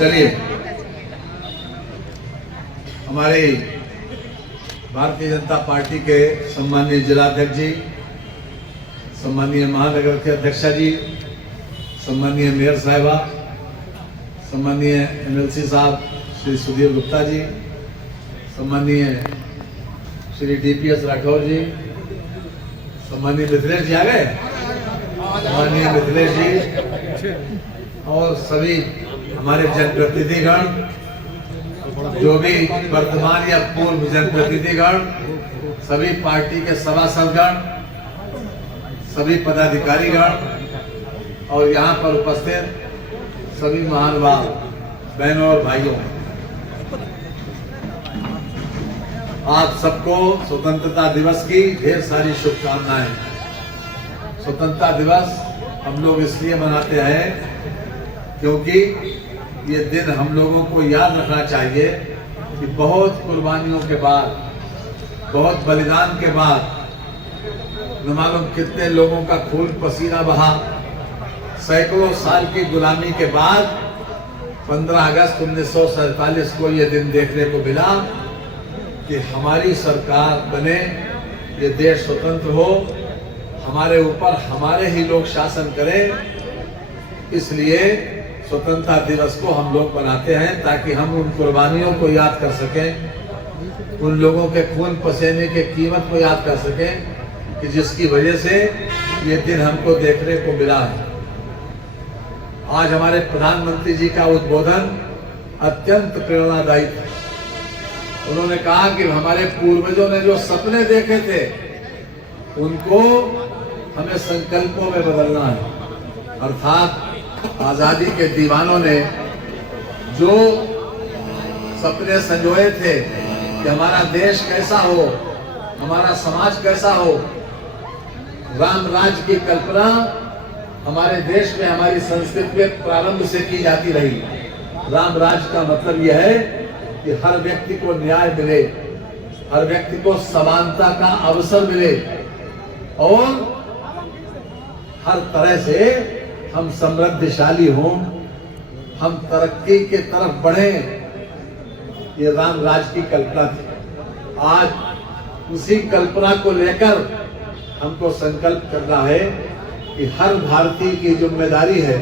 चलिए, हमारे भारतीय जनता पार्टी के सम्मानीय जिलाध्यक्ष जी, सम्मानीय महानगर के अध्यक्षा जी, सम्मानीय मेयर साहिबा, सम्मानीय एमएलसी साहब श्री सुधीर गुप्ता जी, सम्मानीय श्री डीपीएस राठौर जी, सम्मानीय मिथिलेश जी आ गए, सम्मानीय मिथिलेश जी और सभी हमारे जनप्रतिनिधिगण, जो भी वर्तमान या पूर्व जनप्रतिनिधिगण, सभी पार्टी के सभासदगण, सभी पदाधिकारीगण और यहाँ पर उपस्थित सभी महानुभाव बहनों और भाइयों, आप सबको स्वतंत्रता दिवस की ढेर सारी शुभकामनाएं। स्वतंत्रता दिवस हम लोग इसलिए मनाते हैं क्योंकि ये दिन हम लोगों को याद रखना चाहिए कि बहुत कुर्बानियों के बाद, बहुत बलिदान के बाद, न मालूम कितने लोगों का खून पसीना बहा, सैकड़ों साल की गुलामी के बाद 15 अगस्त 1947 को ये दिन देखने को मिला कि हमारी सरकार बने, ये देश स्वतंत्र हो, हमारे ऊपर हमारे ही लोग शासन करें। इसलिए स्वतंत्रता दिवस को हम लोग मनाते हैं ताकि हम उन कुर्बानियों को याद कर सकें, उन लोगों के खून पसीने की कीमत को याद कर सकें कि जिसकी वजह से ये दिन हमको देखने को मिला है। आज हमारे प्रधानमंत्री जी का उद्बोधन अत्यंत प्रेरणादायी था। उन्होंने कहा कि हमारे पूर्वजों ने जो सपने देखे थे उनको हमें संकल्पों में बदलना है। अर्थात आजादी के दीवानों ने जो सपने संजोए थे कि हमारा देश कैसा हो, हमारा समाज कैसा हो, राम राज्य की कल्पना हमारे देश में, हमारी संस्कृति में प्रारंभ से की जाती रही। राम राज्य का मतलब यह है कि हर व्यक्ति को न्याय मिले, हर व्यक्ति को समानता का अवसर मिले और हर तरह से हम समृद्धशाली हों, हम तरक्की के तरफ बढ़े। ये राम राज्य की कल्पना थी। आज उसी कल्पना को लेकर हमको संकल्प करना है कि हर भारतीय की जिम्मेदारी है,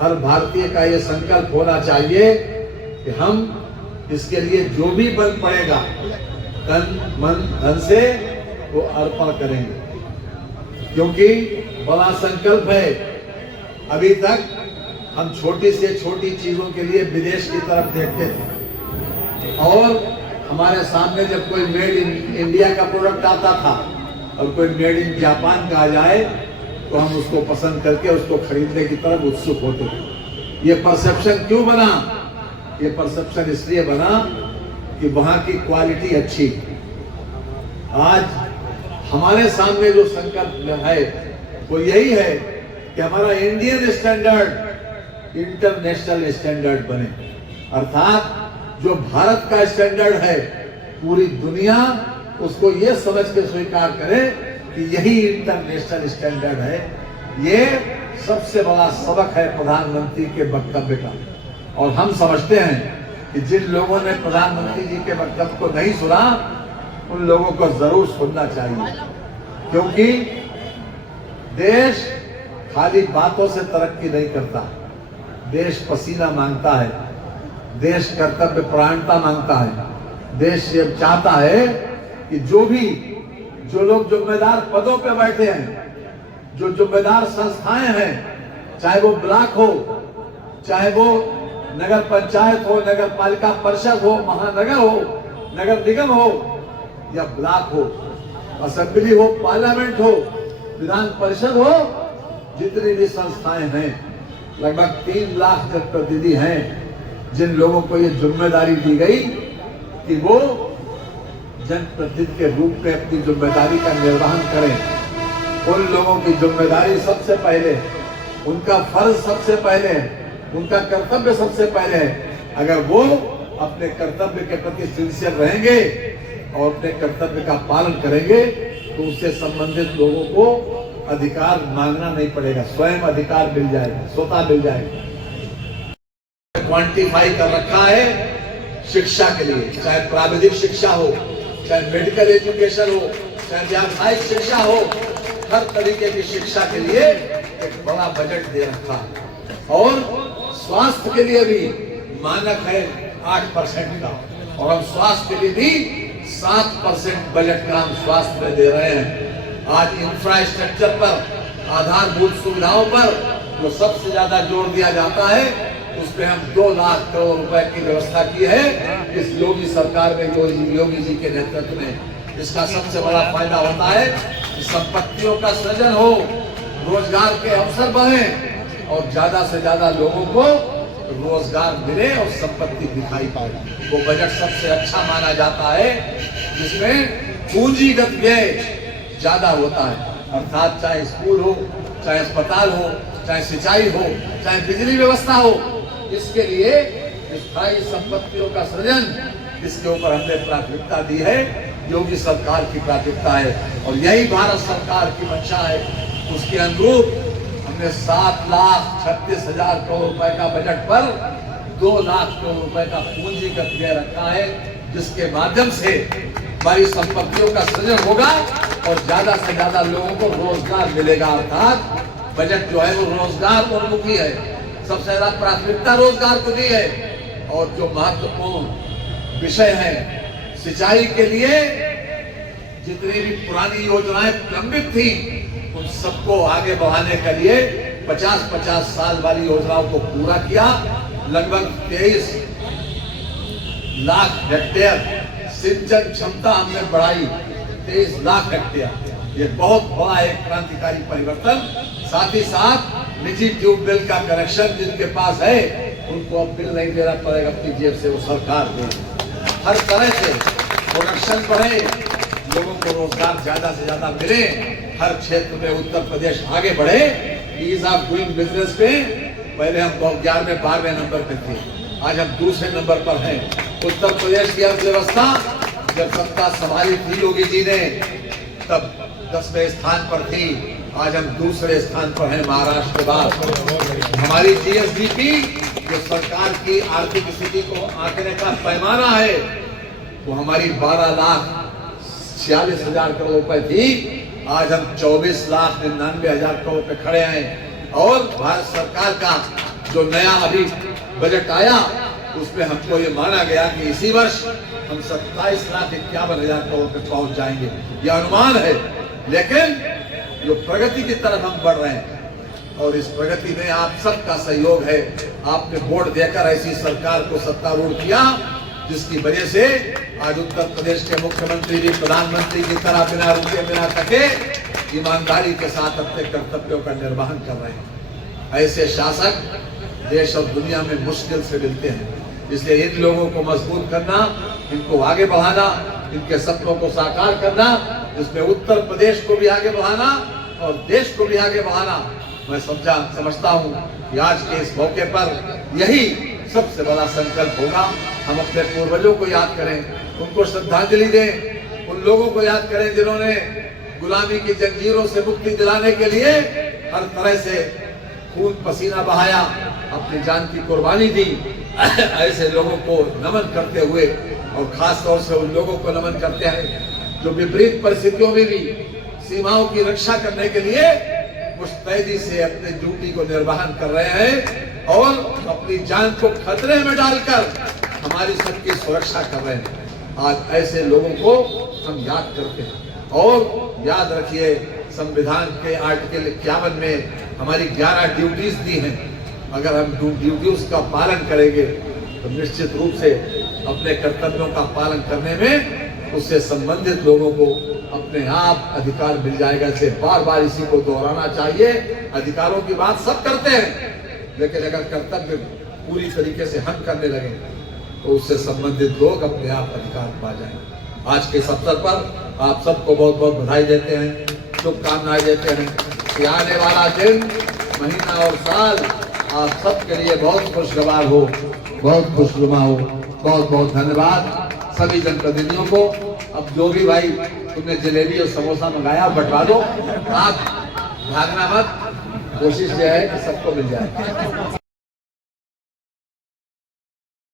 हर भारतीय का ये संकल्प होना चाहिए कि हम इसके लिए जो भी बल पड़ेगा तन मन धन से वो अर्पण करेंगे, क्योंकि बड़ा संकल्प है। अभी तक हम छोटी से छोटी चीजों के लिए विदेश की तरफ देखते थे और हमारे सामने जब कोई मेड इन इंडिया का प्रोडक्ट आता था और कोई मेड इन जापान का आ जाए तो हम उसको पसंद करके उसको खरीदने की तरफ उत्सुक होते थे। ये परसेप्शन क्यों बना? ये परसेप्शन इसलिए बना कि वहां की क्वालिटी अच्छी। आज हमारे सामने जो संकल्प है वो यही है कि हमारा इंडियन स्टैंडर्ड इंटरनेशनल स्टैंडर्ड बने। अर्थात जो भारत का स्टैंडर्ड है पूरी दुनिया उसको ये समझ के स्वीकार करे कि यही इंटरनेशनल स्टैंडर्ड है। ये सबसे बड़ा सबक है प्रधानमंत्री के वक्तव्य का। और हम समझते हैं कि जिन लोगों ने प्रधानमंत्री जी के वक्तव्य को नहीं सुना उन लोगों को जरूर सुनना चाहिए, क्योंकि देश खाली बातों से तरक्की नहीं करता। देश पसीना मांगता है, देश कर्तव्य परायणता मांगता है। देश ये चाहता है कि जो लोग जिम्मेदार पदों पे बैठे हैं, जो जिम्मेदार संस्थाएं हैं, चाहे वो ब्लॉक हो, चाहे वो नगर पंचायत हो, नगर पालिका परिषद हो, महानगर हो, नगर निगम हो या ब्लॉक हो, असेंबली हो, पार्लियामेंट हो, विधान परिषद हो, जितनी भी संस्थाएं हैं, लगभग 3 लाख जनप्रतिनिधि हैं जिन लोगों को ये जिम्मेदारी दी गई कि वो जनप्रतिनिधि के रूप में अपनी जिम्मेदारी का निर्वहन करें। उन लोगों की जिम्मेदारी सबसे पहले, उनका फर्ज सबसे पहले, उनका कर्तव्य सबसे पहले है। अगर वो अपने कर्तव्य के प्रति सिंसियर रहेंगे और अपने कर्तव्य का पालन करेंगे तो उससे संबंधित लोगों को अधिकार मांगना नहीं पड़ेगा, स्वयं अधिकार मिल जाएगा, स्वतः मिल जाएगा। क्वांटिफाई कर रखा है शिक्षा के लिए, चाहे प्राविधिक शिक्षा हो, चाहे मेडिकल एजुकेशन हो, चाहे व्यावसायिक शिक्षा हो, हर तरीके की शिक्षा के लिए एक बड़ा बजट दे रखा है। और स्वास्थ्य के लिए भी मानक है 8% का, और हम स्वास्थ्य के लिए भी 7% बजट का हम स्वास्थ्य में दे रहे हैं। आज इंफ्रास्ट्रक्चर पर, आधारभूत सुविधाओं पर जो सबसे ज्यादा जोर दिया जाता है, उसमें हम 2 लाख करोड़ रुपए की व्यवस्था की है इस योगी सरकार में, योगी जी के नेतृत्व में। इसका सबसे बड़ा फायदा होता है कि संपत्तियों का सृजन हो, रोजगार के अवसर बढ़े और ज्यादा से ज्यादा लोगों को रोजगार मिले और संपत्ति दिखाई पाए। वो बजट सबसे अच्छा माना जाता है जिसमें पूंजीगत व्यय ज्यादा होता है, अर्थात चाहे स्कूल हो, चाहे अस्पताल हो, चाहे सिंचाई हो, चाहे बिजली व्यवस्था हो, इसके लिए स्थायी संपत्तियों का सृजन, इसके ऊपर हमने प्राथमिकता दी है। योगी सरकार की प्राथमिकता है और यही भारत सरकार की मंशा है। उसके अनुरूप हमने 7,36,000 करोड़ रुपए का बजट पर 2 लाख करोड़ रुपए का पूंजीगत व्यय रखा है, जिसके माध्यम से हमारी संपत्तियों का सृजन होगा और ज्यादा से ज्यादा लोगों को रोजगार मिलेगा। अर्थात बजट जो है वो रोजगार उन्मुखी है, सबसे ज्यादा प्राथमिकता रोजगार को दी है। और जो महत्वपूर्ण विषय है, सिंचाई के लिए जितनी भी पुरानी योजनाएं लंबित थी, उन सबको आगे बढ़ाने के लिए 50-50 साल वाली योजनाओं को पूरा किया। लगभग 23 लाख हेक्टेयर सिंचन क्षमता हमने बढ़ाई, 23 लाख हेक्टेयर। ये बहुत बड़ा एक क्रांतिकारी परिवर्तन। साथ ही साथ निजी ट्यूबवेल का कनेक्शन जिनके पास है, उनको अब बिल नहीं देना पड़ेगा अपनी जेब से, वो सरकार दे। हर तरह से प्रोडक्शन बढ़े, लोगों को रोजगार ज्यादा से ज्यादा मिले, हर क्षेत्र में उत्तर प्रदेश आगे बढ़े। ईज ऑफ डूइंग बिजनेस पे पहले हम 11वें 12वें नंबर पे थे, आज हम दूसरे नंबर पर हैं। उत्तर प्रदेश की अर्थव्यवस्था जब सत्ता संभाली थी योगी जी ने, तब 10वें स्थान पर थी, आज हम दूसरे स्थान पर हैं महाराष्ट्र के बाद। हमारी जीएसडीपी जो सरकार की आर्थिक स्थिति को आंकने का पैमाना है, वो हमारी 12,46,000 करोड़ रुपए थी, आज हम 24,99,000 करोड़ पे खड़े हैं। और भारत सरकार का जो नया अभी बजट आया, उसमें हमको ये माना गया कि इसी वर्ष हम 27,51,000 करोड़ पे पहुंच जाएंगे, यह अनुमान है। लेकिन जो प्रगति की तरफ हम बढ़ रहे हैं, और इस प्रगति में आप सबका सहयोग है। आपने वोट देकर ऐसी सरकार को सत्तारूढ़ किया, जिसकी वजह से आज उत्तर प्रदेश के मुख्यमंत्री जी प्रधानमंत्री की तरह बिना रुके बिना थके ईमानदारी के साथ अपने कर्तव्यों का निर्वहन कर रहे हैं। ऐसे शासक देश और दुनिया में मुश्किल से मिलते हैं। इसलिए इन लोगों को मजबूत करना, इनको आगे बढ़ाना, इनके सपनों को साकार करना, इसमें उत्तर प्रदेश को भी आगे बढ़ाना और देश को भी आगे बढ़ाना, मैं समझता हूँ कि आज के इस मौके पर यही सबसे बड़ा संकल्प होगा। हम अपने पूर्वजों को याद करें, उनको श्रद्धांजलि दें, उन लोगों को याद करें जिन्होंने गुलामी की जंजीरों से मुक्ति दिलाने के लिए हर तरह से खून पसीना बहाया, अपनी जान की कुर्बानी दी। ऐसे लोगों को नमन करते हुए, और खास तौर से उन लोगों को नमन करते हैं जो विपरीत परिस्थितियों में भी सीमाओं की रक्षा करने के लिए मुस्तैदी से अपने ड्यूटी को निर्वहन कर रहे हैं और अपनी जान को खतरे में डालकर हमारी सबकी सुरक्षा कर रहे हैं। आज ऐसे लोगों को हम याद करते हैं। और याद रखिए, संविधान के आर्टिकल 51 में हमारी 11 ड्यूटीज दी हैं। अगर हम ड्यूटीज का पालन करेंगे तो निश्चित रूप से अपने कर्तव्यों का पालन करने में उससे संबंधित लोगों को अपने आप अधिकार मिल जाएगा। इसे बार बार इसी को दोहराना चाहिए। अधिकारों की बात सब करते हैं, लेकिन अगर कर्तव्य पूरी तरीके से हम करने लगे तो उससे संबंधित लोग अपने आप अधिकार पा जाएंगे। आज के इस अवसर पर आप सबको बहुत बहुत बधाई देते हैं, शुभकामनाएं देते हैं कि आने वाला दिन, महीना और साल आप सबके लिए बहुत खुशगवार हो, बहुत खुशनुमा हो। बहुत बहुत धन्यवाद सभी जनप्रतिनिधियों को। अब जो भी भाई तुमने जलेबी और समोसा मंगाया बंटवा दो, आप भागना मत, कोशिश यह है कि सबको मिल जाए।